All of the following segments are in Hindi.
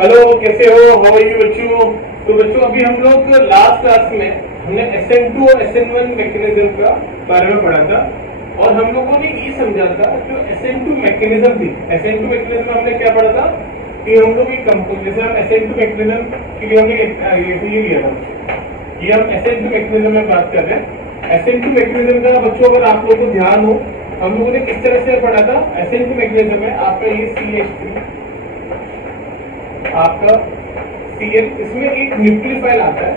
हेलो, कैसे हो? हाउ आर यू बच्चों? तो बच्चों अभी हम लोग लास्ट क्लास में हमने SN2 और SN1 मैकेनिज्म का बारे में पढ़ा था और हम लोगों ने ये समझा था जो SN2 मैकेनिज्म थी। SN2 मैकेनिज्म में हमने क्या पढ़ा था कि हम लोग एक कंपाउंड, जैसे हम SN2 मैकेनिज्म के लिए हमने ये लिया था, ये हम SN2 मैकेनिज्म में बात कर रहे हैं। SN2 मैकेनिज्म का बच्चों अगर आप लोगों को ध्यान हो, हम लोगों ने किस तरह से पढ़ा था। SN2 मैकेनिज्म में आपका ये CH3 आपका Cl, इसमें एक न्यूक्लियोफाइल आता है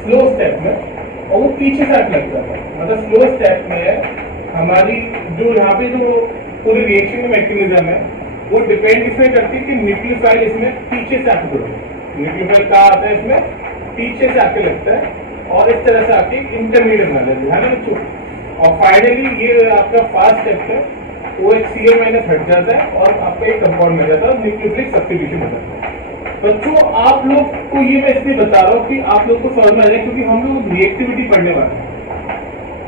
स्लो स्टेप में और वो पीछे से आके लगता है। मतलब स्लो स्टेप में है हमारी जो यहाँ पे जो पूरी रिएक्शन मैकेनिज्म है वो डिपेंड इसमें करती है कि न्यूक्लियोफाइल इसमें पीछे से आके जुड़े। न्यूक्लियोफाइल कहाँ आता है? इसमें पीछे से आके लगता है और इस तरह से आके इंटरमीडिएट बना लेते हैं ना बच्चों। और फाइनली ये आपका फास्ट स्टेप है, OHCl- हट जाता है और आपका एक कंपाउंड मिल जाता है, न्यूक्लियोफिलिक सब्स्टिट्यूशन हो जाता है। बच्चों आप लोग को ये मैं इसलिए बता रहा हूँ कि आप लोग को समझ में आ जाए, क्योंकि हम लोग रिएक्टिविटी पढ़ने वाले हैं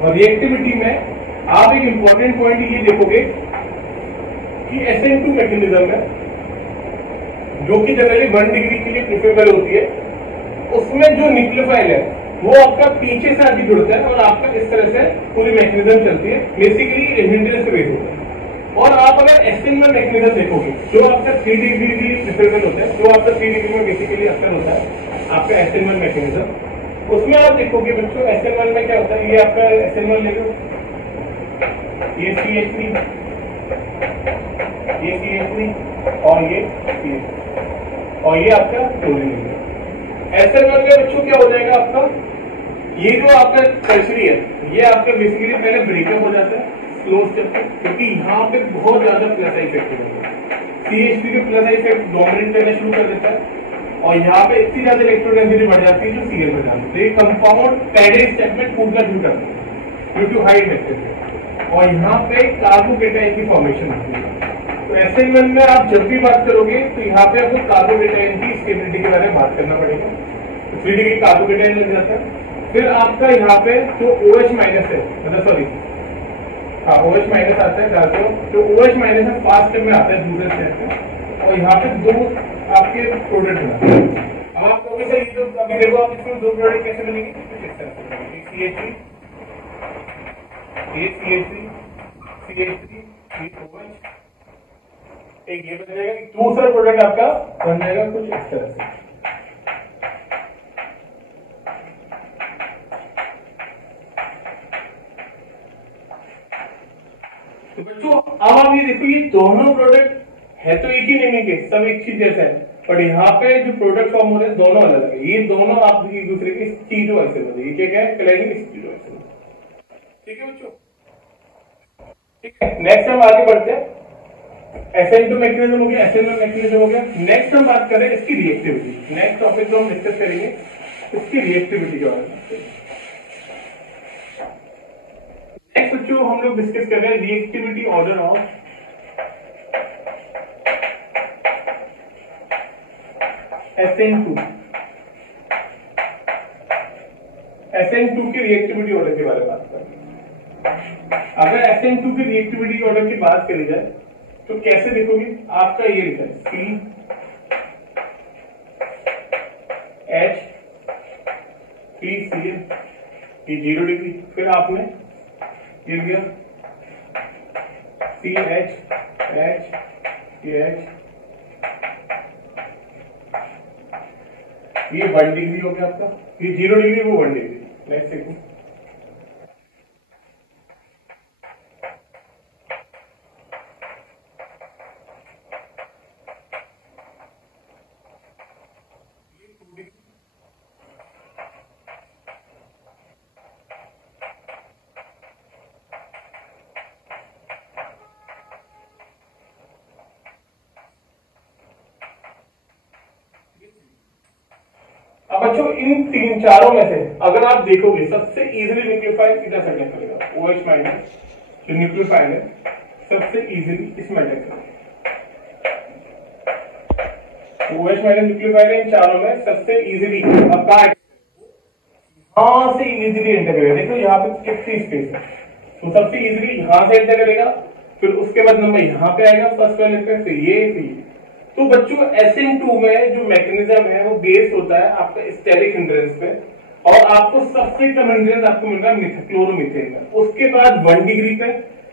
और रिएक्टिविटी में आप एक इंपॉर्टेंट पॉइंट ये देखोगे कि SN2 मैकेनिज्म है जो कि जनरली 1 डिग्री के लिए प्रिफरेबल होती है, उसमें जो न्यूक्लियोफाइल है वो आपका पीछे से आगे जुड़ता है और आपका इस तरह से पूरी मैकेनिज्म चलती है। बेसिकली हिंड्रेंस बेस होता है। और आप अगर SN1 मैकेनिज्म देखोगे जो आपका 3 डिग्री के लिए प्रिफरेबल होता है, जो आपका 3 डिग्री में बेसिकली असर होता है आपका SN1 मैकेनिज्म, उसमें आप देखोगे बच्चों SN1 में क्या होता है। ये आपका SN1 ले लो, ये CH3, ये CH3 और ये CH3 और ये आपका क्लोरीन। SN1 में बच्चों क्या हो जाएगा आपका, ये जो आपका टर्शरी है ये आपका बेसिकली पहले ब्रेकअप हो जाता है स्लो स्टेप पे, क्योंकि यहाँ पे बहुत ज्यादा प्लस इफेक्ट होता है। CH3 के प्लस इफेक्ट डोमिनेट करना शुरू कर देता है और यहाँ पे इतनी ज्यादा इलेक्ट्रॉन डेंसिटी बढ़ जाती है जो Cl में जाती है। कंपाउंड पहले स्टेप में टूटना शुरू करता है ड्यू टू हाई इलेक्ट्रिसिटी और यहाँ पे कार्बोकेटाइन की फॉर्मेशन होती है। तो SN1 में आप जब भी बात करोगे तो यहाँ पे आपको कार्बोकेटाइन की स्टेबिलिटी के बारे में बात करना पड़ेगा। तो 3 डिग्री कार्बोकेटाइन लग जाता है। फिर आपका यहाँ पे जो OH- है, मतलब सॉरी OH- आता है डालते हो, तो OH- फास्ट स्टेप में आता है दूसरे स्टेप में और यहाँ पे 2 आपके प्रोडक्ट बनाते हैं। अब आप कहोगे सर ये जो अभी देखो आप इसमें 2 प्रोडक्ट कैसे बनेंगे, CH3, ये CH3, OH, एक ये बन जाएगा। दूसरा प्रोडक्ट आपका बन जाएगा कुछ इस तरह से। तो बच्चों अब आप ये देखो ये दोनों प्रोडक्ट है तो एक ही नहीं के, सब एक चीज जैसा है, पर यहाँ पे जो प्रोडक्ट फॉर्म हो रहे हैं दोनों अलग है। ये दोनों आप एक दूसरे के स्टीरियो आइसोमर है। ये क्या है? क्लैरिंग स्टीरियो आइसोमर। ठीक है बच्चों, ठीक है। नेक्स्ट हम आगे बढ़ते हैं। SN2 मैकेनिज्म हो गया, SN1 मैकेनिज्म हो गया। नेक्स्ट हम बात करें इसकी रिएक्टिविटी। नेक्स्ट टॉपिक जो हम डिस्कस करेंगे इसकी रिएक्टिविटी के बारे में। नेक्स्ट बच्चों हम लोग डिस्कस कर रहे हैं reactivity order of SN2। SN2 की रिएक्टिविटी ऑर्डर के बारे में बात करें। अगर SN2 की रिएक्टिविटी ऑर्डर की बात करी जाए तो कैसे देखोगे? आपका ये लिखा है CH3Cl, ये 0 डिग्री। फिर आपने ये लिया CH, ये 1 डिग्री हो गया आपका। ये 0 डिग्री, वो 1 डिग्री। नेक्स्ट देखो, अब बच्चों इन 3-4 में से अगर आप देखोगे सबसे इजीली न्यूक्लियोफाइल किधर से अटैक करेगा? OH- जो न्यूक्लियोफाइल है सबसे इजीली इसमें अटैक करेगा। OH- न्यूक्लियोफाइल इन चारों में सबसे इजीली अब यहां से इजीली एंटर करेगा। देखो यहाँ पे कितनी स्पेस है, तो सबसे इजीली यहां से एंटर करेगा। फिर उसके बाद नंबर यहाँ पे आएगा फर्स्ट वाले पे, फिर ये तो बच्चों SN2 में जो मैकेनिज्म है वो बेस्ड होता है आपका स्टेरिक हिंड्रेंस पे, और आपको सबसे कम हिंड्रेंस आपको मिल रहा है क्लोरोमीथेन में, उसके बाद 1 डिग्री पे,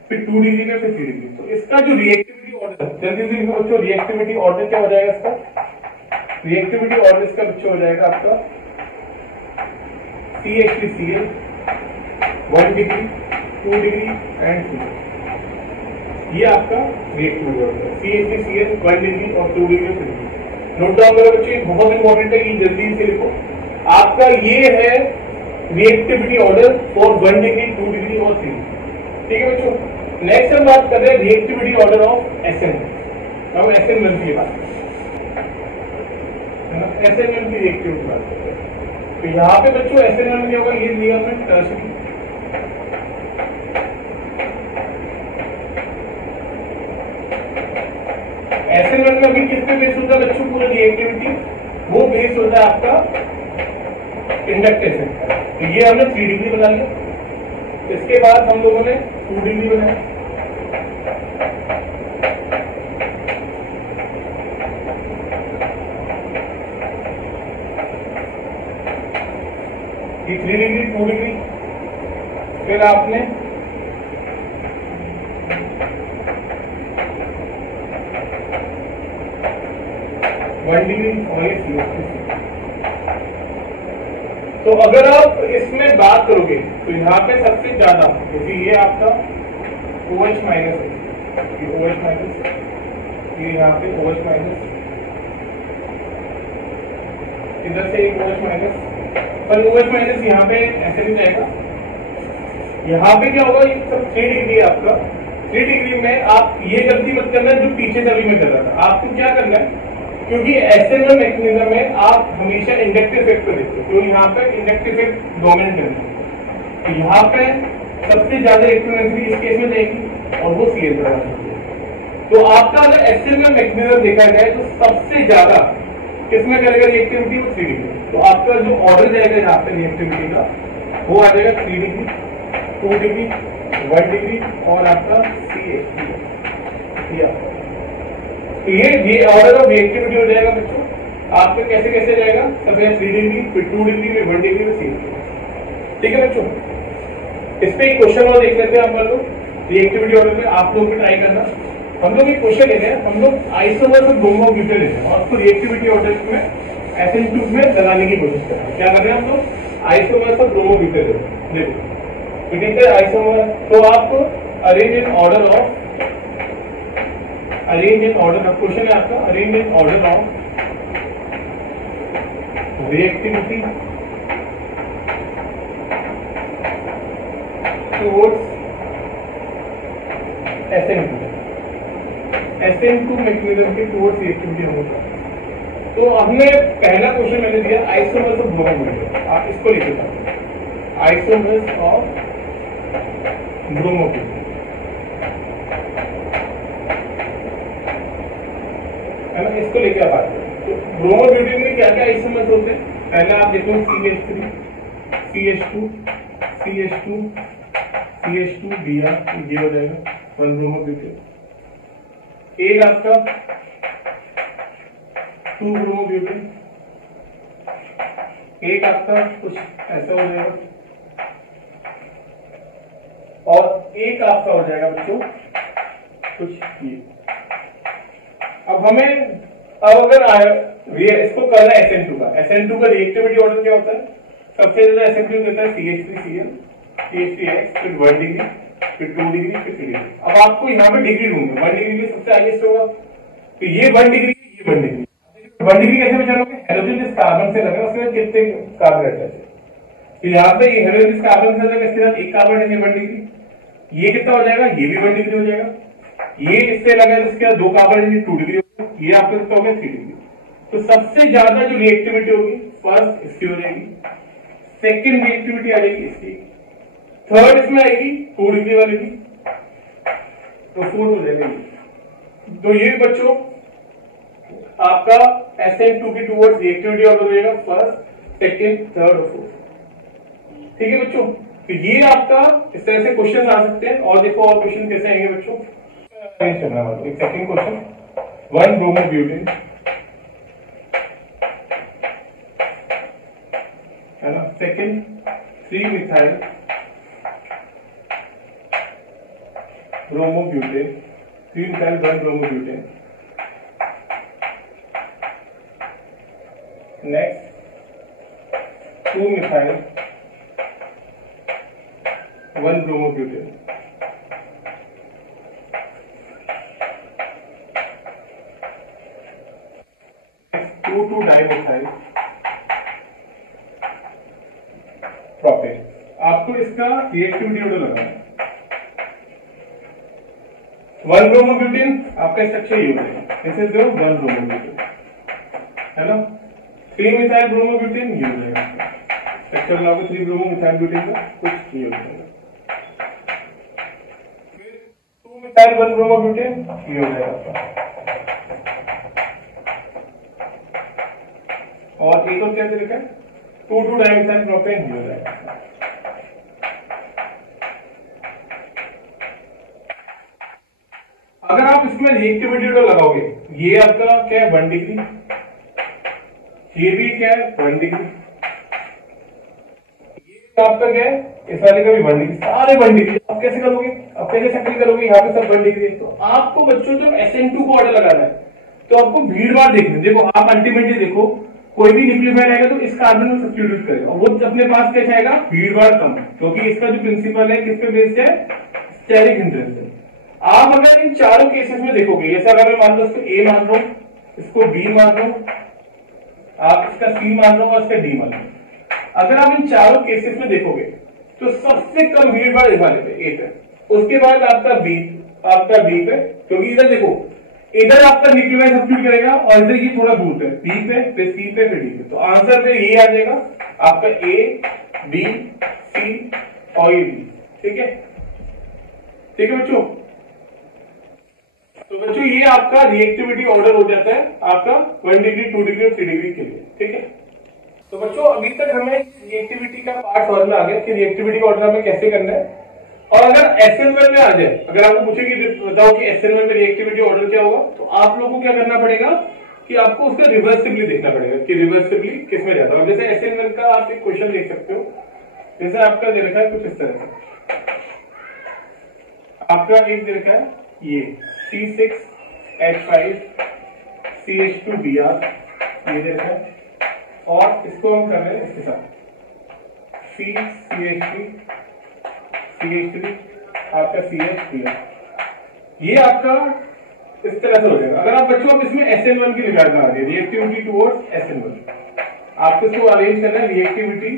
फिर 2 डिग्री पे, फिर 3 डिग्री। तो इसका जो रिएक्टिविटी ऑर्डर, जल्दी से बच्चों रिएक्टिविटी ऑर्डर क्या हो जाएगा इसका, रिएक्टिविटी ऑर्डर इसका बच्चों हो जाएगा आपका CH3Cl 1 degree, 2 degree and 3 degree. ये आपका रिएक्टिविटी ऑर्डर है, CH3Cl 1 डिग्री और 2 डिग्री और 3 डिग्री। नोट डाउन करो बच्चों, बहुत इंपॉर्टेंट है, ये जल्दी से लिखो। आपका ये है reactivity order for 1 degree, 2 degree और 3 डिग्री। ठीक है बच्चों, नेक्स्ट हम बात कर रहे हैं रिएक्टिविटी ऑर्डर ऑफ SN। हम SN1 की बात करें, SN1 की रिएक्टिविटी बात करते हैं। तो यहाँ पे बच्चों SN1 क्या होगा, ये लिया हमने टर्सरी, SN1 में भी किस पे बेस होता है बच्चों, पूरा रिएक्टिविटी वो बेस होता है आपका इंडक्टेंस। तो ये हमने 3 डिग्री बना लिया, इसके बाद हम लोगों ने 2 डिग्री बनाया, ये 3 डिग्री, 2 डिग्री, फिर आपने 1 डिग्री और ये CH3। तो अगर आप इसमें बात करोगे तो यहाँ पे सबसे ज्यादा, क्योंकि ये आपका OH माइनस है, ये OH माइनस, ये यहाँ पे OH माइनस, इधर से एक OH माइनस, पर OH माइनस यहाँ पे ऐसे नहीं जाएगा। यहाँ पे क्या होगा, ये सब 3 डिग्री है आपका, 3 डिग्री में आप ये गलती मत करना जो पीछे सभी में कर रहा था। आपको क्या करना है, क्योंकि SN1 मैकेनिज्म में आप हमेशा इंडक्टिव इफेक्ट को देखते हो, तो यहाँ पे इंडक्टिव इफेक्ट डोमिनेंट है, तो यहाँ पे सबसे ज्यादा इलेक्ट्रोनेगेटिविटी इस केस में जाएगी और वो CL पर आ जाएगी। तो आपका अगर SN1 मैकेनिज्म देखा जाए तो सबसे ज्यादा किसमें करेगा रिएक्टिविटी, वो 3 डिग्री। तो आपका जो ऑर्डर जाएगा यहाँ पे रिएक्टिविटी का वो आ जाएगा 3 डिग्री, 2 डिग्री, 1 डिग्री और आपका CH3। ये ऑर्डर ऑफ रिएक्टिविटी हो जाएगा बच्चों आपका। कैसे कैसे जाएगा, सबसे 3 डिग्री, फिर 2 डिग्री, फिर 1 डिग्री में CH3। ठीक है बच्चों, इस पे एक क्वेश्चन और देख लेते हैं हम लोग रिएक्टिविटी ऑर्डर में, आप लोग भी ट्राई करना। हम लोग एक क्वेश्चन ले रहे हैं, हम लोग आइसोमर्स और ब्रोमोब्यूटेन लेते हैं और उसको रिएक्टिविटी ऑर्डर में SN2 में लगाने की कोशिश कर रहे हैं। क्या कर रहे हैं हम लोग, आइसोमर्स और ब्रोमोब्यूटेन देखो, तो देखते हैं आइसोमर। तो आप arrange in order of, arrange in order of, question है आपका arrange in order of reactivity towards SN2 mechanism के टुवर्ड्स रिएक्टिविटी होगा। तो हमने पहला क्वेश्चन मैंने दिया आइसोमर्स ऑफ ब्रोमोब्यूटेन, आप इसको लिख सकते हैं आइसोमर्स ऑफ ब्रोमोब्यूटेन, है ना, इसको लेके आप आते हैं। तो ब्रोमोब्यूटेन में क्या क्या आइसोमर्स होते हैं, पहले आप देखो CH3, CH2, CH2, CH2 Br, ये हो जाएगा 1 ब्रोमोब्यूटेन। एक आपका 2 ब्रोमोब्यूटेन, एक आपका कुछ ऐसा हो जाएगा, और एक आपका हो जाएगा बच्चों कुछ ये। अब हमें इसको करना है SN2 का। SN2 का रिएक्टिविटी ऑर्डर क्या होता है, सबसे ज्यादा SN2 देता है CH3Cl, CH3X, फिर 1 डिग्री, फिर 2 डिग्री, फिर 3 डिग्री। अब आपको यहाँ पे डिग्री ढूंढना, 1 डिग्री के सबसे हाईएस्ट होगा, तो ये 1 डिग्री, ये 1 डिग्री। 1 डिग्री कैसे पहचानोगे, हेलोजन जिस कार्बन से लगा उसके साथ कितने कार्बन अटैच है, तो यहाँ पे हेलोजन जिस कार्बन से लगा इसके साथ एक कार्बन है 1 डिग्री, ये कितना हो जाएगा, ये भी 1 डिग्री हो जाएगा, ये इससे लगा है इसके साथ 2 कार्बन है 2 डिग्री, ये आपका कितना हो गया 3 डिग्री। तो सबसे ज्यादा जो रिएक्टिविटी होगी फर्स्ट इसकी हो जाएगी, सेकंड रिएक्टिविटी आ जाएगी इसकी, थर्ड इसमें आएगी 2 डिग्री वाली की, तो 4 हो जाएगा। तो ये बच्चों आपका SN2 की टुवर्ड्स रिएक्टिविटी ऑर्डर हो जाएगा फर्स्ट, सेकंड, थर्ड और फोर्थ। ठीक है बच्चों, तो ये आपका इस तरह से क्वेश्चन आ सकते हैं। और देखो और क्वेश्चन कैसे आएंगे बच्चों, एक सेकंड क्वेश्चन, 1 ब्रोमोब्यूटेन, है ना। Second 3 methyl bromobutane, 3 methyl 1 bromobutane. Next 2 methyl 1 bromobutane. 2 dimethyl propane. आपको इसका रिएक्टिविटी ऑर्डर लगाना है। 1 ब्रोमोब्यूटेन आपका स्ट्रक्चर ये हो जाएगा, दिस इज योर 1 ब्रोमोब्यूटेन, है ना। 3 मिथाइल ब्रोमोब्यूटेन ये हो जाएगा, स्ट्रक्चर लगाओगे 3 ब्रोमोमिथाइल ब्यूटेन का, कुछ ये हो जाएगा। फिर 2 मिथाइल 1 ब्रोमोब्यूटेन ये हो जाएगा आपका। और एक और क्या लिखा है, 2 डाइमिथाइल प्रोपेन ये हो जाएगा। अगर आप इसमें रिएक्टिविटी लगाओगे, ये आपका क्या है 1 डिग्री, ये भी क्या है 1 डिग्री, ये आपका क्या है इस वाले का भी 1 डिग्री, सारे 1 डिग्री। आप कैसे करोगे, आप कैसे सेटल करोगे, यहाँ पे सब 1 डिग्री। तो आपको बच्चों जब SN2 को ऑर्डर लगाना है तो आपको भीड़ भाड़ देखनी। देखो आप अल्टीमेटली देखो, कोई भी न्यूक्लियोफाइल आएगा तो इस कार्बन में सब्स्टिट्यूट करेगा, वो अपने पास कैसे आएगा, भीड़ भाड़ कम, क्योंकि इसका जो प्रिंसिपल है किस पे बेस्ड है, स्टेरिक इंटरेक्शन। आप अगर इन चारों केसेस में देखोगे, जैसे अगर मैं मान लो इसको A मान लो, इसको B मान लो, आप इसका C मान लो और इसका D मान लो, अगर आप इन चारों केसेस में देखोगे तो सबसे कम भीड़ भाड़ इस वाले पे A पे, उसके बाद आपका B पे, क्योंकि इधर देखो इधर आपका न्यूक्लियोफाइल सब्स्टिट्यूट करेगा और इधर ये थोड़ा दूर पे, B पे, फिर C पे, फिर D पे। तो आंसर पे ये आ जाएगा आपका A, B, C और ये D। ठीक है, ठीक है बच्चों। तो बच्चों ये आपका रिएक्टिविटी ऑर्डर हो जाता है आपका 1 डिग्री, 2 डिग्री और 3 डिग्री के लिए। ठीक है, तो बच्चों अभी तक हमें रिएक्टिविटी का पार्ट समझ में आ गया कि रिएक्टिविटी का ऑर्डर हमें कैसे करना है। और अगर SN1 में आ जाए, अगर आपको पूछे कि बताओ कि SN1 में रिएक्टिविटी ऑर्डर क्या होगा, तो आप लोगों को क्या करना पड़ेगा कि आपको उसका रिवर्सिबली देखना पड़ेगा कि रिवर्सिबली किस में जाता है। जैसे SN1 का आप एक क्वेश्चन देख सकते हो, जैसे आपका दे रखा है कुछ इस तरह से, आपका एक दे रखा है ये C6H5 CH2Br ये दे रखा है, और इसको हम कर रहे हैं इसके साथ CH3 CH3 आपका CH3 ये आपका इस तरह से हो जाएगा। अगर आप बच्चों अब इसमें SN1 की रिगार्ड में आ गए, रिएक्टिविटी टुवर्ड्स SN1, आपको इसको अरेंज करना है रिएक्टिविटी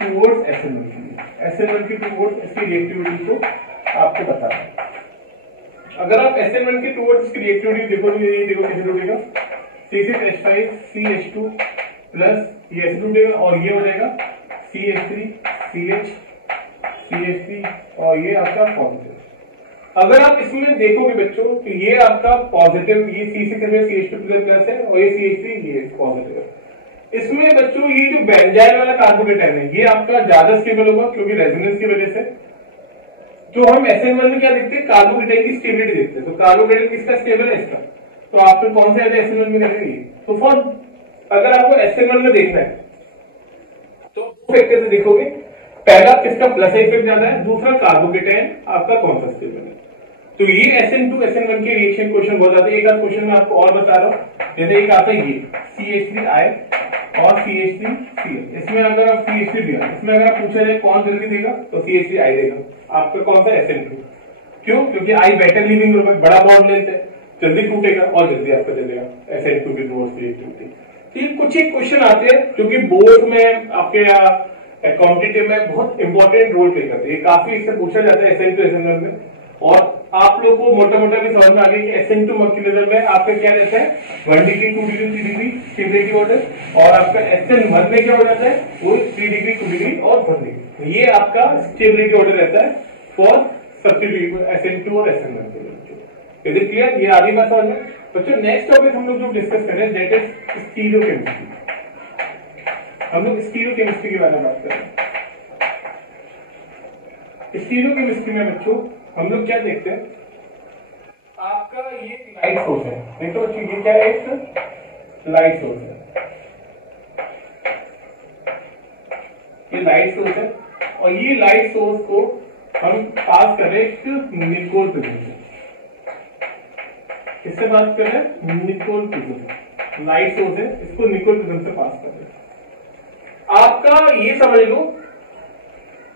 टुवर्ड्स SN1 के लिए, SN1 की टुवर्ड्स इसकी रिएक्टिविटी को आपको बताना है। अगर आप SN1 के टुवर्ड्स की रिएक्टिविटी देखो तो ये देखो कैसे जुड़ेगा, C6H5 CH2 प्लस ये H2 देगा और ये हो जाएगा CH3 CH CH3 और ये आपका पॉजिटिव। अगर आप इसमें देखोगे बच्चों तो ये आपका पॉजिटिव, ये C6H5 CH2 प्लस है और ये CH3 ये पॉजिटिव है। इसमें बच्चों ये जो बेंजाइल वाला कार्बोकेटायन है ये आपका ज्यादा स्टेबल होगा, क्योंकि रेजोनेंस की वजह से। तो हम SN1 में क्या देखते हैं, कार्बोकेटायन की स्टेबिलिटी देखते हैं। तो कार्बोकेटायन किसका स्टेबल है, इसका। तो आपको कौन सा SN1 में करेंगे, तो फॉर अगर आपको SN1 में देखना है तो दो फैक्टर से देखोगे, पहला किसका प्लस इफेक्ट ज्यादा है, दूसरा कार्बोकेटायन आपका कौन सा स्टेबल है। तो ये SN2 SN1 के रिएक्शन क्वेश्चन बहुत ज्यादा है। एक आध क्वेश्चन में आपको और बता रहा हूं, जैसे एक आता है ये CH3I और CH3Cl, इसमें अगर आप CH3 दिया, इसमें अगर आप पूछा जाए कौन जल्दी देगा तो CH3I देगा आपका, कौन सा SN2। क्यों, क्योंकि I बेटर लिविंग ग्रुप है, बड़ा बॉन्ड लेते हैं, जल्दी टूटेगा और जल्दी आपका चलेगा SN2 की टुवर्ड्स रिएक्टिविटी। ये कुछ एक क्वेश्चन आते हैं जो कि बोर्ड में आपके क्वांटिटेटिव में बहुत इंपॉर्टेंट रोल प्ले करते हैं। काफी इससे पूछा जाता है SN2 SN1 में, और आप लोग को मोटा मोटा भी समझ में आ गया कि SN2 मैकेनिज्म में आपका क्या रहता है, 1 degree 2 degree 3 degree stability order, और आपका SN1 में क्या हो जाता है वो 3 डिग्री 2 डिग्री और 1 डिग्री। ये आपका स्टेबिलिटी ऑर्डर रहता है फॉर सब्स्टिट्यूट SN2 और SN1 के लिए। इज इट क्लियर, ये आगे बात समझ में बच्चों। नेक्स्ट टॉपिक हम लोग जो डिस्कस कर रहे हैं दैट इज स्टीरियोकेमिस्ट्री। हम लोग स्टीरियोकेमिस्ट्री के बारे में बात कर रहे हैं। स्टीरियोकेमिस्ट्री में बच्चों हम लोग क्या देखते हैं, आपका ये लाइट सोर्स है। देखो बच्चों ये क्या है, एक लाइट सोर्स है, ये लाइट सोर्स है और ये लाइट सोर्स को हम पास कर रहे हैं एक निकोल प्रिज्म से। किससे पास कर रहे हैं? Nicol prism. लाइट सोर्स है, इसको निकोल प्रिज्म से पास कर रहे हैं। आपका ये समझ लो,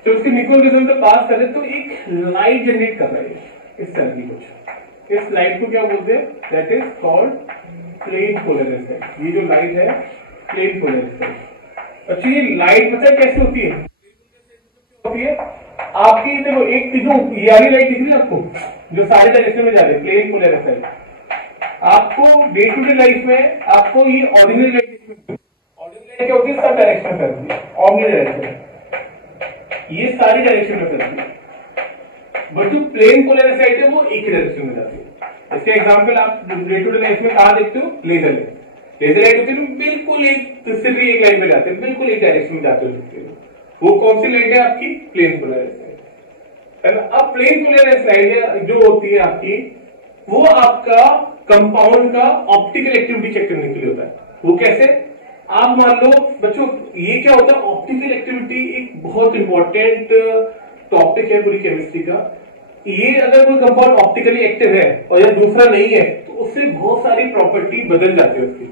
जब उसके निकोल प्रिज्म से पास कर रहे तो एक लाइट जनरेट कर रहा है इस तरह की कुछ। इस लाइट को क्या बोलते हैं? That is called plane polarized. ये जो लाइट है प्लेन पोलराइज्ड। अच्छा ये लाइट पता कैसे होती है? होती है आपकी, देखो एक जो ये वाली लाइट दिख रही है आपको, जो सारे डायरेक्शन में जा रही है, प्लेन पोलराइज्ड। आपको डे टू डे लाइफ में आपको ये ऑर्डिनरी लाइट दिखती है। ऑर्डिनरी लाइट क्या होती है? सब डायरेक्शन में फैलती है, ऑर्डिनरी डायरेक्शन, ये सारी डायरेक्शन में फैलती है। बट जो प्लेन पोलराइज्ड लाइट है वो एक ही डायरेक्शन में जाती है। इसके एग्जांपल आप डे टू डे लाइफ में कहां देखते हो? Laser light. लेजर लाइट होती है बिल्कुल एक सीधी एक लाइन में जाते हैं, बिल्कुल एक डायरेक्शन में जाते हो। वो कौन सी लाइट है? आपकी प्लेन पोलराइज्ड लाइट है ना। अब प्लेन पोलराइज्ड लाइट जो होती है आपकी, वो आपका कंपाउंड का ऑप्टिकल एक्टिविटी चेक करने के लिए होता है। वो कैसे? आप मान लो बच्चों, ये क्या होता है? ऑप्टिकल एक्टिविटी एक बहुत इंपॉर्टेंट टॉपिक है पूरी केमिस्ट्री का। ये अगर कोई कंपाउंड ऑप्टिकली एक्टिव है और या दूसरा नहीं है तो उससे बहुत सारी प्रॉपर्टी बदल जाती है उसकी।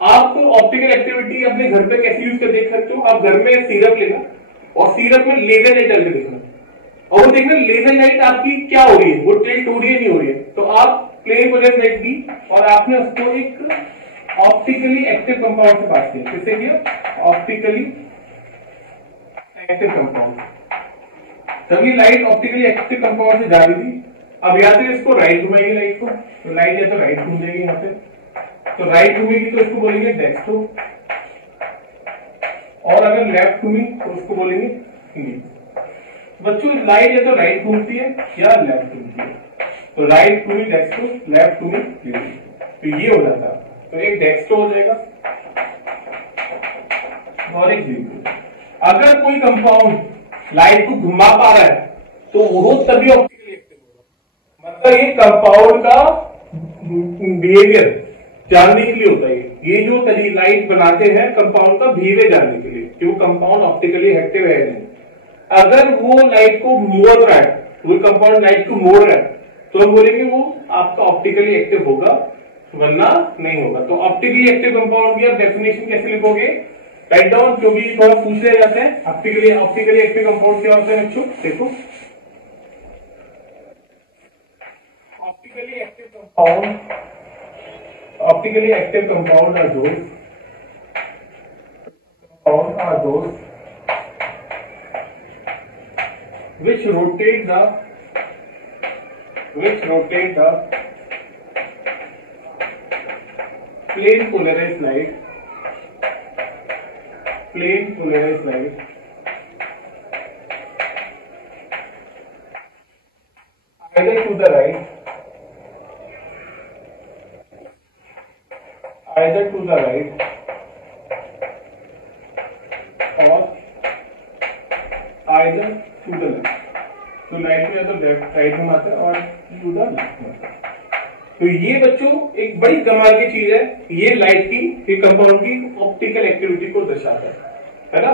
आपको ऑप्टिकल एक्टिविटी अपने घर पे कैसे यूज कर देख सकते हो? आप घर में सिरप लेना और सिरप में लेजर लाइट डाल के देखना और वो देखना लेजर लाइट आपकी क्या हो रही है, वो टिल्ट हो रही है नहीं हो रही है। तो आप प्लेन पोलराइज्ड लाइट दी और आपने उसको एक ऑप्टिकली एक्टिव कंपाउंड से पास किया। किससे किया? Optically active compound. तब ये लाइट ऑप्टिकली एक्टिव कंपाउंड से जा रही थी। अब या तो इसको राइट घुमाएगी लाइट को, तो लाइट या तो राइट घूम जाएगी यहाँ पे, तो राइट घूमेगी तो इसको बोलेंगे डेक्स्ट्रो, और अगर लेफ्ट घूमी तो उसको बोलेंगे लीनियर। बच्चों लाइट या तो राइट घूमती है या लेफ्ट घूमती है, तो राइट घूमी डेक्स्ट्रो, लेफ्ट घूमी लीनियर, तो ये हो जाता है। तो एक डेक्स्ट्रो हो जाएगा और एक लीनियर। अगर कोई कंपाउंड लाइट को घुमा पा रहा है तो वो तभी ऑप्टिकली एक्टिव होगा। मतलब ये कंपाउंड का बिहेवियर जानने के लिए होता है। ये जो लाइट बनाते हैं कंपाउंड का बिहेवियर जानने के लिए कि वो कंपाउंड ऑप्टिकली एक्टिव है नहीं। अगर वो लाइट को मोड़ रहा है, वो कंपाउंड लाइट को मोड़ रहा है, तो हम बोलेंगे वो आपका ऑप्टिकली एक्टिव होगा, वरना नहीं होगा। तो ऑप्टिकली एक्टिव कंपाउंड की आप डेफिनेशन कैसे लिखोगे? राइट डाउन, क्योंकि थोड़ा पूछ लिया जाता है ऑप्टिकली एक्टिव कंपाउंड क्या होता है बच्चों? देखो optically active compound are those which rotate the plane polarized light either to the right or either to the left तो लाइट में तो लेफ्ट साइड में आता है और टू द लेफ्ट में आता है। तो ये बच्चों एक बड़ी कमाल की चीज है, ये लाइट की कंपाउंड की ऑप्टिकल एक्टिविटी को दर्शाता है ना।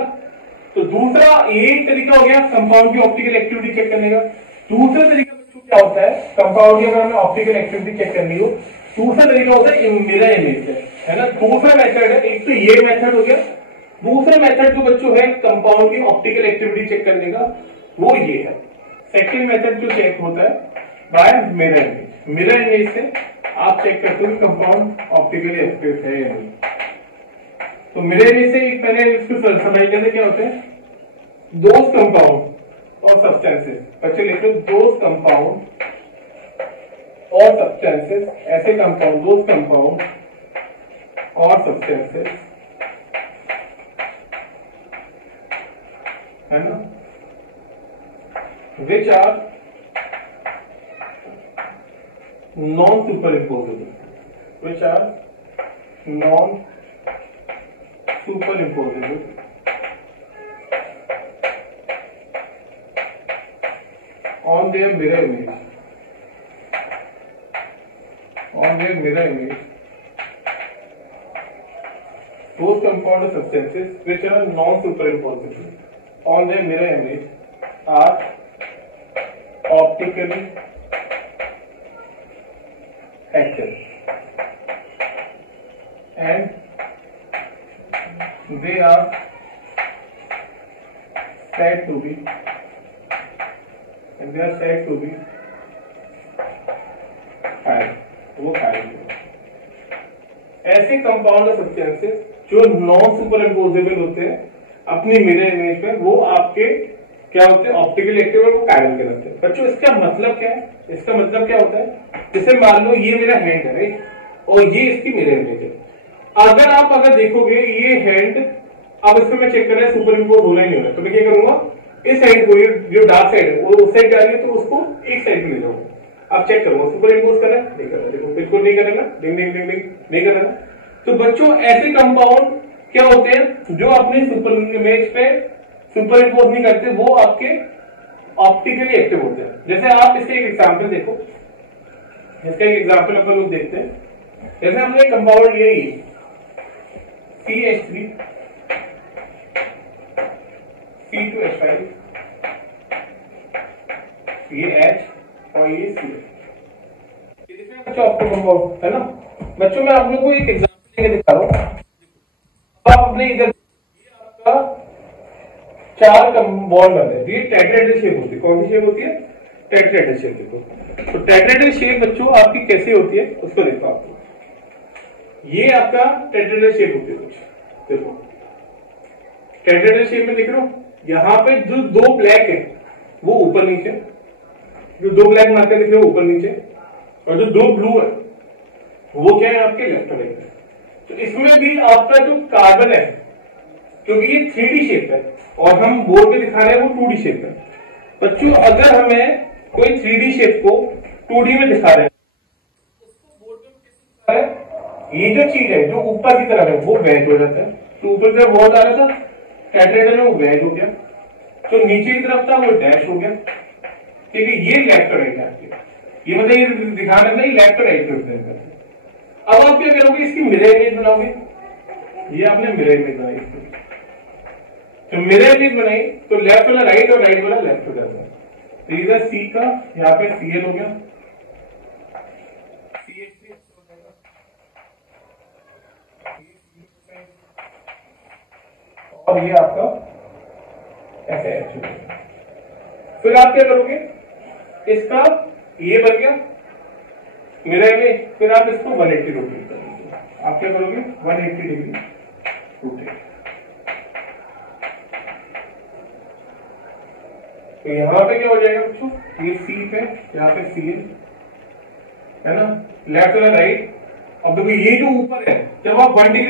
तो दूसरा ये तरीका हो गया कंपाउंड की ऑप्टिकल एक्टिविटी चेक करने का। दूसरा तरीका बच्चों क्या होता है कंपाउंड की, अगर हमें ऑप्टिकल एक्टिविटी चेक करनी हो, दूसरा तरीका होता है मिरर इमेज है ना। दूसरा मेथड है, एक तो ये मेथड हो गया, दूसरा मेथड जो बच्चों है कंपाउंड की ऑप्टिकल एक्टिविटी चेक करने का वो ये है। सेकंड मेथड जो चेक होता है by mirror image. Mirror image से आप चेक करते हो कंपाउंड ऑप्टिकली एक्टिव है या नहीं। तो मिरर इमेज से एक पहले इसको समझ लेते क्या होते हैं। दोज कंपाउंड और सब्सटेंसेस, बच्चे लिखते दोज कंपाउंड और सब्सटेंसेस, ऐसे कंपाउंड दोज कंपाउंड और सब्सटेंसेस है ना, which are non-superimposable, on their mirror image on their mirror image those compound substances which are non-superimposable on their mirror image are optically active and they are said to be कायल, वो कायल ऐसे कंपाउंड सब्सटेंसेस जो नॉन सुपर इम्पोजेबल होते हैं अपनी मिरर इमेज में, वो आपके क्या होते हैं, ऑप्टिकली एक्टिव, वो कायल कहलाते हैं। बच्चों इसका मतलब क्या है? इसका मतलब क्या होता है, जैसे मान लो ये मेरा हैंड है राइट, और ये इसकी मिरर इमेज है। अगर देखोगे ये हैंड, अब इसमें मैं चेक कर रहा है सुपर इम्पोज होना ही नहीं होना, तो मैं क्या करूंगा, इस साइड को, ये जो डार्क साइड है वो उस साइड जा रही है तो उसको एक साइड पे ले जाऊंगा। अब चेक करूंगा सुपर इम्पोज कर रहा है, नहीं कर रहा, देखो बिल्कुल नहीं कर रहा, डिंग डिंग डिंग डिंग नहीं कर रहा। तो बच्चों ऐसे कंपाउंड क्या होते हैं जो अपनी सुपर इमेज पे सुपर इम्पोज नहीं करते, वो आपके ऑप्टिकली एक्टिव होते हैं। जैसे आप इसके एक एग्जाम्पल देखो, इसका एक एग्जाम्पल अपन लोग देखते हैं। जैसे हमने कंपाउंड लिया ही CH3 C2H5, ये H और ये C, बच्चों आपको कंपाउंड है ना। बच्चों मैं आप लोगों को एक एग्जाम्पल लेके दिखा रहा हूँ। आप अपने इधर ये आपका 4 बॉन्ड बन रहे हैं, ये टेट्राहेड्रल शेप होती है। कौन सी शेप होती है? Tetrahedral shape. देखो तो टेट्राहेड्रल शेप बच्चों आपकी कैसी होती है उसको देखो। आपको ये आपका टेट्राहेड्रल शेप होती है कुछ, देखो टेट्राहेड्रल शेप में देख रहे हो, यहाँ पे जो 2 ब्लैक है वो ऊपर नीचे, जो 2 ब्लैक मार्कर दिख रहे हो ऊपर नीचे, और जो 2 ब्लू है वो क्या है आपके लेफ्ट और राइट। तो इसमें भी आपका जो कार्बन है, क्योंकि ये 3D शेप है और हम बोर्ड पे दिखा रहे हैं वो 2D शेप है। बच्चों अगर हमें कोई 3D शेप को 2D में दिखा रहे हैं, उसको बोर्ड पे कैसे दिखा रहे हैं, ये जो चीज है जो ऊपर की तरफ है वो वेज हो जाता है। तो ऊपर की तरफ बहुत आ रहा था टेट्राहेड्रल में, वो वेज हो गया। तो नीचे की तरफ था वो डैश हो गया। ठीक है, ये लेफ्ट और राइट आपके, ये मतलब ये दिखाना नहीं लेफ्ट और राइट पे। अब आप क्या करोगे, इसकी मिरर इमेज बनाओगे। ये आपने मिरर इमेज बनाई, तो मिरर इमेज बनाई तो लेफ्ट वाला राइट और राइट वाला लेफ्ट हो जाता है। तो इधर C का यहाँ पे Cl हो गया, और ये आपका ऐसे H हो गया। फिर आप क्या करोगे, इसका ये बन गया मिरर इमेज, फिर आप इसको 180 रोटेट करोगे। आप क्या करोगे, 180 डिग्री रोटेट। तो यहाँ पे क्या हो जाएगा बच्चों, ये C पे, यहाँ पे Cl है ना, लेफ्ट वाला राइट। अब देखो ये जो ऊपर है, जब आप 180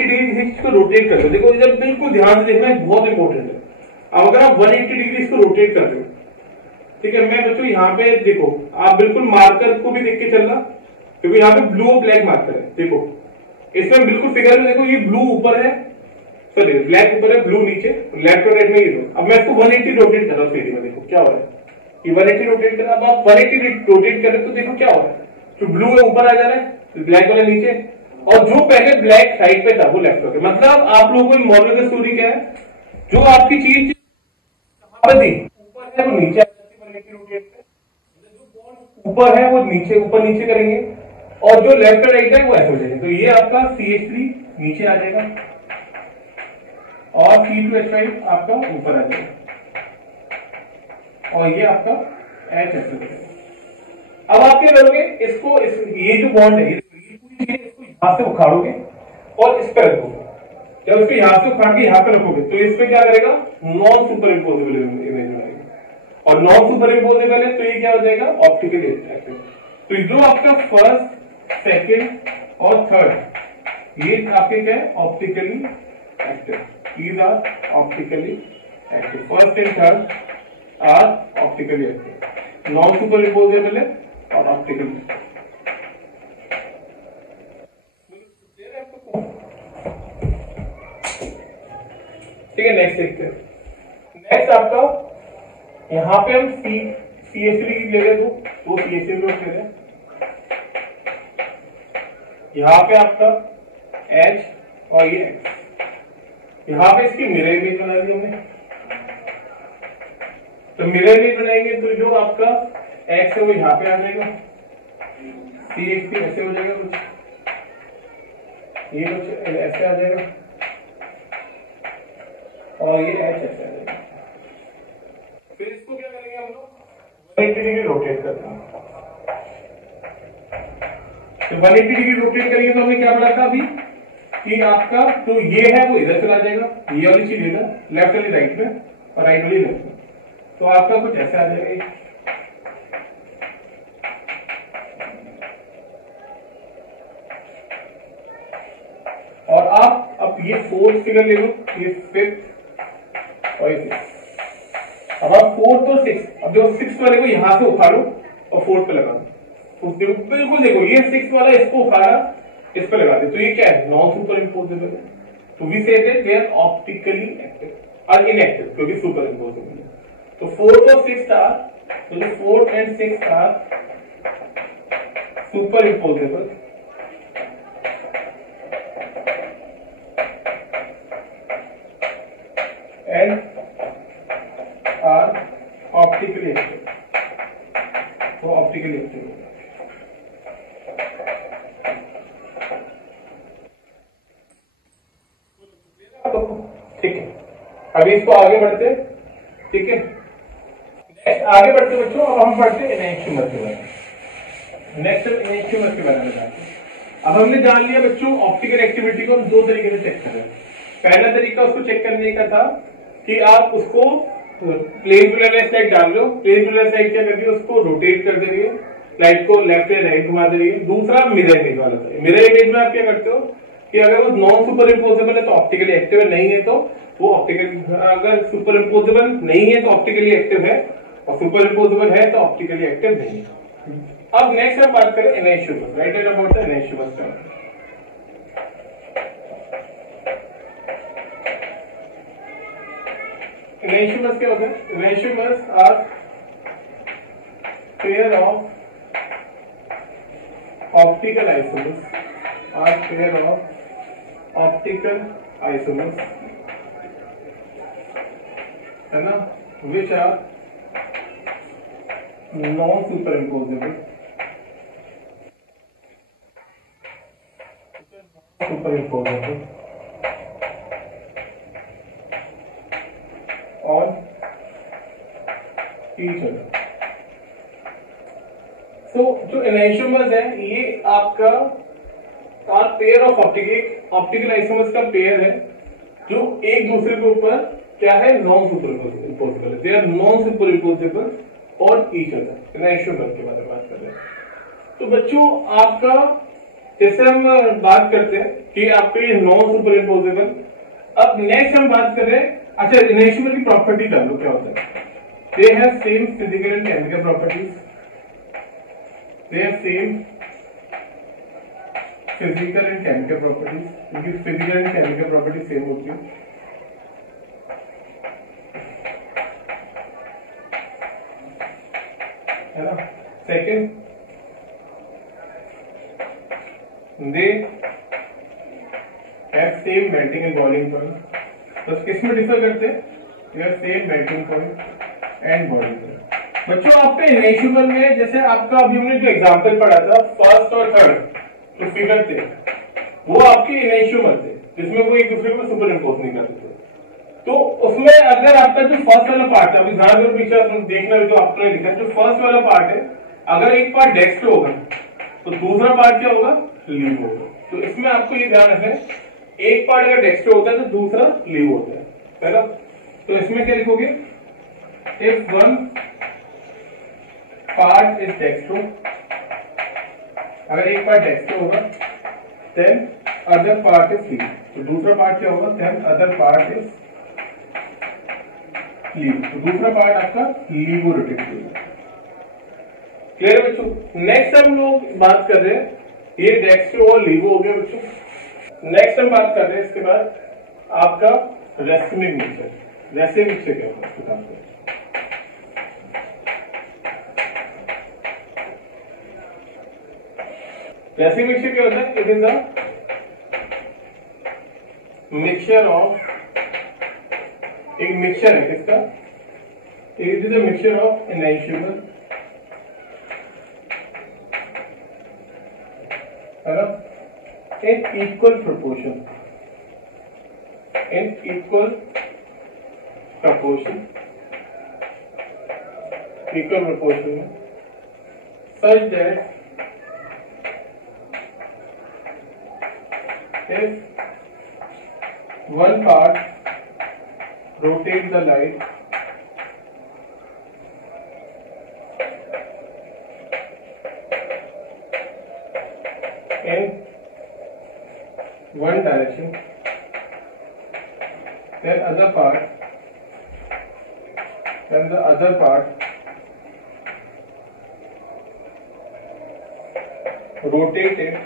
डिग्री किसी चीज को रोटेट करते हो, देखो इधर बिल्कुल ध्यान से देखना, बहुत इंपॉर्टेंट है। अब अगर आप 180 डिग्री इसको रोटेट करते हो, ठीक है, मैं बच्चों यहाँ पे देखो, आप बिल्कुल मार्कर को भी देख के चलना, क्योंकि यहाँ पे ब्लू और ब्लैक मार्कर है। देखो इसमें बिल्कुल फिगर में देखो, ये ब्लू ऊपर है, सॉरी ब्लैक ऊपर है, ब्लू नीचे, लेफ्ट और राइट में ये दो। अब मैं इसको 180 रोटेट कर रहा हूँ, में देखो क्या हो रहा है, ये 180 रोटेट कर। अब आप 180 रोटेट करें तो देखो क्या हो रहा है, जो ब्लू है ऊपर आ जा रहा है, ब्लैक वाला नीचे, और जो पहले ब्लैक साइड पे था वो लेफ्ट हो गया। मतलब आप लोगों को मॉरल ऑफ द स्टोरी क्या है, जो आपकी चीज कहां पर थी ऊपर है वो नीचे आ जाती है 180 रोटेट पे, जो बॉन्ड ऊपर है वो नीचे ऊपर नीचे करेंगे, और जो लेफ्ट और राइट है वो ऐसे हो जाएंगे। तो ये आपका CH3 नीचे आ जाएगा और C2H5 आपका ऊपर आ जाएगा, और ये आपका H ऐसे हो जाएगा। अब आप क्या करोगे, इसको ये जो बॉन्ड है, ये पूरी चीज इसको यहां से उखाड़ोगे और इस पर रखोगे। जब इसको यहां से उखाड़ के यहां पे रखोगे तो इस पे क्या करेगा, नॉन सुपर इम्पोजेबल इमेज बनाएगा, और नॉन सुपर इम्पोजेबल है तो ये क्या हो जाएगा, ऑप्टिकली एक्टिव। तो जो आपका फर्स्ट, सेकेंड और थर्ड, ये आपके क्या है, optically active. These are optically active. First and third are optically active. Non-superimposable है और optically active. ठीक है, नेक्स्ट देखते हैं। नेक्स्ट आपका यहाँ पे हम CH3 ले रहे, दो CH3 ले रहे हैं। यहाँ पे आपका H और ये X, यहाँ पे इसकी मिरर इमेज बना दी हमने। तो मिरर इमेज बनाएंगे तो जो आपका X है वो यहाँ पे आ जाएगा, CX ऐसे हो जाएगा कुछ, ये कुछ ऐसे आ जाएगा और ये H ऐसे आ जाएगा। फिर इसको क्या करेंगे हम लोग 180 डिग्री रोटेट करते हैं। तो 180 डिग्री रोटेट करेंगे तो हमें क्या पड़ा था अभी कि आपका जो ये है वो इधर चला जाएगा, ये वाली चीज इधर, लेफ्ट वाली राइट में और राइट वाली लेफ्ट में। तो आपका कुछ ऐसा आ जाएगा। और आप अब ये फोर्थ फिगर ले लो, ये फिफ्थ और ये सिक्स। अब आप फोर्थ और सिक्स, अब जो सिक्स वाले को यहां से उखाड़ो और फोर्थ पे लगा दो। तो बिल्कुल देखो ये सिक्स वाला इसको उखाड़ा, इस पे लगा दे, तो ये क्या है, नॉन सुपर इम्पोजेबल है। तो we say they are optically active और इनएक्टिव क्योंकि सुपर इम्पोजेबल है। तो फोर्थ और सिक्स आर, तो जो fourth and six are superimposable and are optically active, वो ऑप्टिकली एक्टिव होगा। ठीक है, अभी इसको आगे बढ़ते, ठीक है, नेक्स्ट आगे बढ़ते बच्चों। अब हम पढ़ते हैं एनेंशियोमर के बारे में। नेक्स्ट एनेंशियोमर के बारे में जानते हैं। अब हमने जान लिया बच्चों ऑप्टिकल एक्टिविटी को हम दो तरीके से चेक करें। पहला तरीका उसको चेक करने का था कि आप उसको प्लेन टू लेफ्ट साइड डाल लो, प्लेन टू लेफ्ट साइड क्या कर रही है, उसको रोटेट कर दे रही है, लाइट को लेफ्ट या राइट घुमा दे रही है। दूसरा मिरर इमेज वाला था। मिरर इमेज में आप क्या करते हो कि अगर वो नॉन सुपर इम्पोजेबल है तो ऑप्टिकली एक्टिव है, नहीं है तो वो ऑप्टिकली, अगर सुपर इम्पोजेबल नहीं है तो ऑप्टिकली एक्टिव है, और सुपर इम्पोजेबल है तो ऑप्टिकली एक्टिव नहीं है। अब नेक्स्ट हम बात करें enantiomer, right and about the enantiomer. Enantiomers क्या होता है? Enantiomers are pair of optical isomers, are pair of optical isomers, है ना, which are non-superimposable, superimposable on each other. So जो एनेंशियोमर्स है ये आपका पेयर ऑफ ऑप्टिकल आइसोमर्स का पेयर है जो एक दूसरे के ऊपर क्या है, नॉन सुपर इम्पोजेबल है। They are non superimposable और ईच अदर। एनेंशियोमर के बारे में बात कर रहे हैं। तो बच्चों आपका जैसे हम बात करते हैं कि आपके नॉन सुपर इम्पोजेबल। अब नेक्स्ट हम बात कर रहे हैं, अच्छा एनेंशियोमर की प्रॉपर्टी जान लो क्या होता है। They have same physical and chemical properties, they have same physical and chemical properties, क्योंकि physical and chemical property same होती है। है ना। Second, they have same melting and boiling point. बस किसमें डिफर करते हैं, same melting point and boiling point. बच्चों आपके एनेंशियोमर में जैसे आपका अभी हमने जो एग्जांपल पढ़ा था फर्स्ट और थर्ड जो फिगर थे वो आपके एनेंशियोमर थे जिसमें वो एक दूसरे को सुपर इम्पोज नहीं करते थे। तो उसमें अगर आपका जो फर्स्ट वाला पार्ट है, अभी ध्यान दो पीछे देखना जो आपने लिखा, जो फर्स्ट वाला पार्ट है अगर एक पार्ट डेक्स्ट्रो होगा तो दूसरा पार्ट क्या होगा, लीव होगा। तो इसमें आपको ये ध्यान रखना है, एक पार्ट अगर डेक्स्ट्रो होता है तो दूसरा लीव होता है ना। तो इसमें क्या लिखोगे, if one part is dextro, अगर एक पार्ट डेक्स्ट्रो होगा then other part is leave. तो दूसरा पार्ट क्या होगा, then other part is leave. तो दूसरा पार्ट आपका लीवो रोटेट होगा। क्लियर बच्चों। नेक्स्ट हम लोग बात कर रहे हैं, ये डेक्स्ट्रो और लीवो हो गया बच्चों। नेक्स्ट हम बात कर रहे हैं इसके बाद आपका रेसिमिक मिक्सचर। रेसिमिक मिक्सचर क्या होता है, वैसे मिक्सचर क्या होता है? It is a mixture of, एक मिक्सचर है किसका? It is a mixture of enantiomer, है ना, in equal proportion, in equal proportion, equal proportion, such that if one part rotates the light in one direction, then the other part rotate it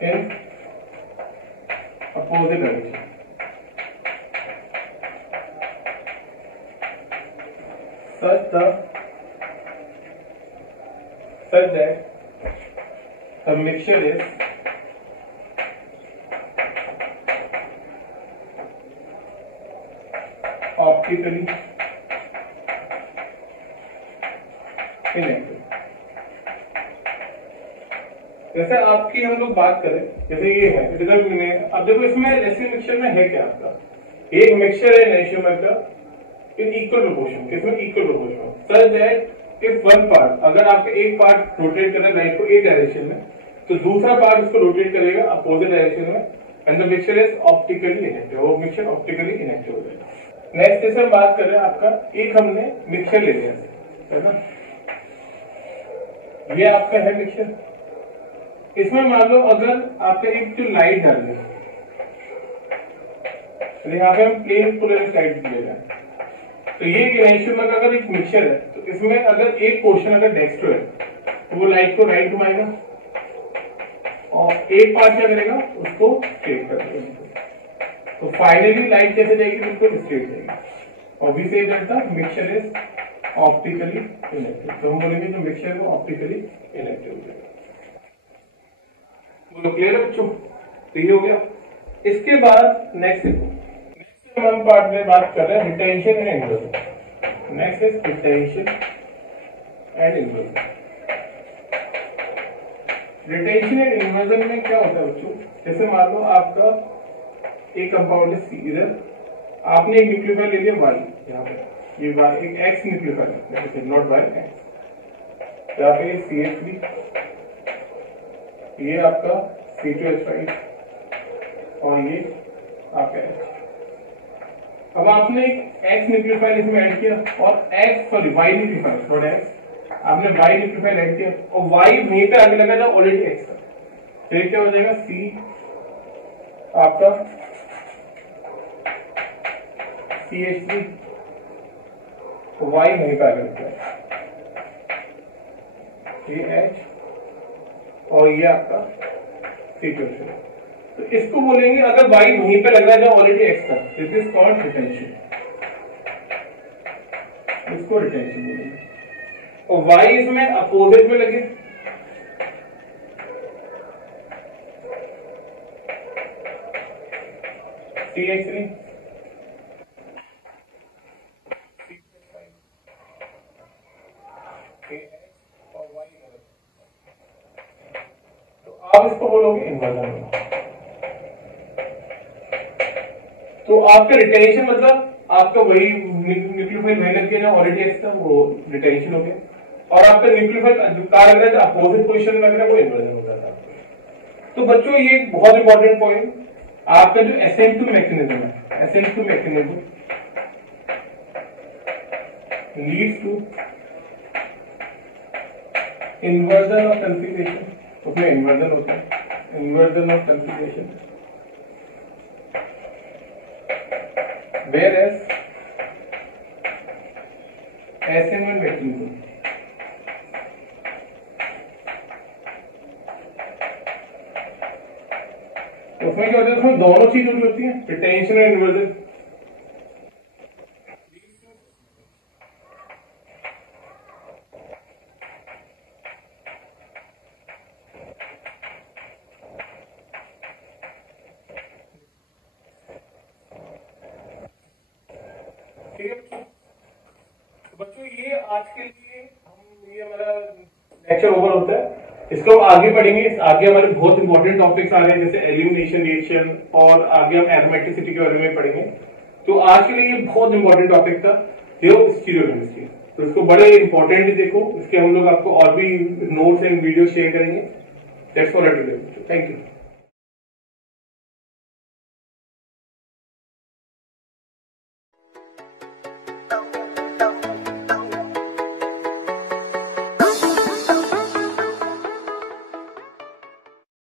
in opposite direction. Such that the mixture is optically inactive. जैसे आपकी हम लोग बात करें, जैसे ये है रिजल्ट में, अब देखो इसमें ऐसे मिक्सचर में है क्या आपका, एक मिक्सचर है एनैंशियोमर का इन इक्वल प्रोपोर्शन, किसमें? Equal proportion, such that if one part, अगर आपका एक पार्ट रोटेट करे लाइट को एक डायरेक्शन में, तो दूसरा पार्ट उसको रोटेट करेगा अपोजिट डायरेक्शन में, and the mixture is optically inactive, वो मिक्सचर ऑप्टिकली इनएक्टिव हो जाएगा। नेक्स्ट जैसे हम बात कर रहे हैं आपका, एक हमने मिक्सचर ले लिया है ना, ये आपका है मिक्सचर, इसमें मान लो अगर आपका एक जो लाइट डाल दें, यहाँ पे हम प्लेन पोलराइज्ड लाइट ले रहे हैं, तो ये एनैंशियोमर का अगर एक मिक्सचर है, तो इसमें अगर एक पोर्शन अगर डेक्स्ट्रो है तो वो लाइट को राइट घुमाएगा, और एक पार्ट क्या करेगा? उसको स्ट्रेट कर देगा, तो फाइनली लाइट कैसे जाएगी? बिल्कुल स्ट्रेट जाएगी। और we say that the mixture is optically inactive, तो हम बोलेंगे जो मिक्सचर वो ऑप्टिकली इनएक्टिव हो जाएगा। बोलो क्लियर है बच्चों? तो ये हो गया। इसके बाद नेक्स्ट हम पार्ट में बात कर रहे हैं retention and inversion. Next is retention and inversion. Retention and inversion में क्या होता है बच्चों? जैसे मान लो आपका एक कंपाउंड है सी, इधर आपने एक न्यूक्लियोफाइल ले लिया वाई, यहाँ पे ये वाई एक X nucleophile, not Y X, यहाँ पे CH3, ये आपका C2H5 और ये आपका H। अब आपने एक एक्स न्यूक्लियोफाइल इसमें ऐड किया और वाई न्यूक्लियोफाइल, नॉट एक्स, आपने वाई न्यूक्लियोफाइल ऐड किया और वाई वहीं पे आगे लगा था ऑलरेडी एक्स का, फिर क्या हो जाएगा? C आपका CH3, वाई वहीं पे आगे लगता है, ये H और ये आपका C2H5। तो इसको बोलेंगे अगर वाई वहीं पे लग रहा है जो ऑलरेडी एक्स था, दिस इज कॉल्ड रिटेंशन, इसको रिटेंशन बोलेंगे। और वाई इसमें अपोजिट में लगे, CH3 और वाई, तो आप इसको बोलोगे इन्वर्जन। तो आपका रिटेंशन मतलब आपका वही न्यूक्लियोफाइल वही लग गया जो ऑलरेडी एक्स था, वो रिटेंशन हो गया, और आपका न्यूक्लियोफाइल जो कहाँ लग रहा है, जो अपोजिट पोजीशन में लग रहा है, वो इन्वर्जन हो जाता है। तो बच्चों ये एक बहुत इंपॉर्टेंट पॉइंट, आपका जो SN2 मैकेनिज्म है, SN2 mechanism leads to inversion of configuration, उसमें इन्वर्जन होता है, inversion of configuration, whereas SN1 mechanism उसमें क्या होता है? उसमें दोनों चीज होती है, रिटेंशन और इन्वर्जन। ठीक है बच्चों, ये आज के लिए ये हमारा लेक्चर ओवर होता है। इसको हम आगे पढ़ेंगे। आगे हमारे बहुत इंपॉर्टेंट टॉपिक्स आ रहे हैं, जैसे एलिमिनेशन रिएक्शन, और आगे हम एरोमेटिसिटी के बारे में पढ़ेंगे। तो आज के लिए ये बहुत इंपॉर्टेंट टॉपिक था स्टीरियोकेमिस्ट्री। तो इसको बड़े इंपॉर्टेंट देखो, इसके हम लोग आपको और भी नोट्स एंड वीडियो शेयर करेंगे। That's all today. Thank you.